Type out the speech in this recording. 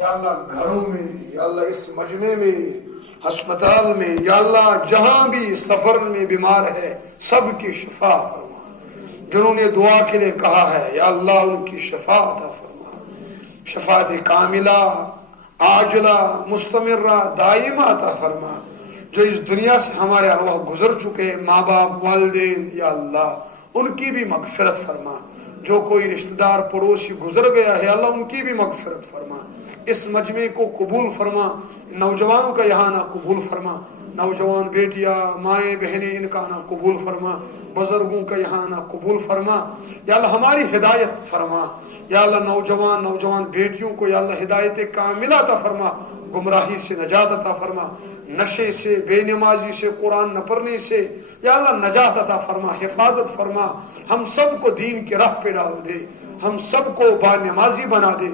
या अल्लाह घरों में, या अल्लाह इस मजमे में, अस्पताल में, या अल्लाह जहां भी सफर में बीमार है सबकी शिफा फरमा। जिन्होंने दुआ के लिए कहा है या अल्लाह उनकी शिफा अता फरमा, शफात कामिला आजला मुस्तमिर्रा दाइमा अता फरमा। जो इस दुनिया से हमारे अरवाह गुजर चुके माँ बाप वालिदैन या अल्लाह उनकी भी मगफिरत फरमा। जो कोई रिश्तेदार पड़ोसी गुजर गया है अल्लाह उनकी भी मगफिरत फरमा। इस मजमे को कबूल फरमा। नौजवानों का यहाँ ना कबूल फरमा, नौजवान बेटियां माएँ बहनें इनका ना कबूल फरमा, बुजुर्गों का यहाँ ना कबूल फरमा। या अल्लाह हमारी हिदायत फरमा। या अल्लाह नौजवान बेटियों को या अल्लाह हिदायत कामिला अता फरमा, गुमराही से नजात अता फरमा, नशे से बेनमाजी से कुरान न पढ़ने से या अल्लाह नजात अता फरमा, हिफाजत फरमा। हम सबको दीन के राह पे डाल दे, हम सबको बानमाजी बना दे।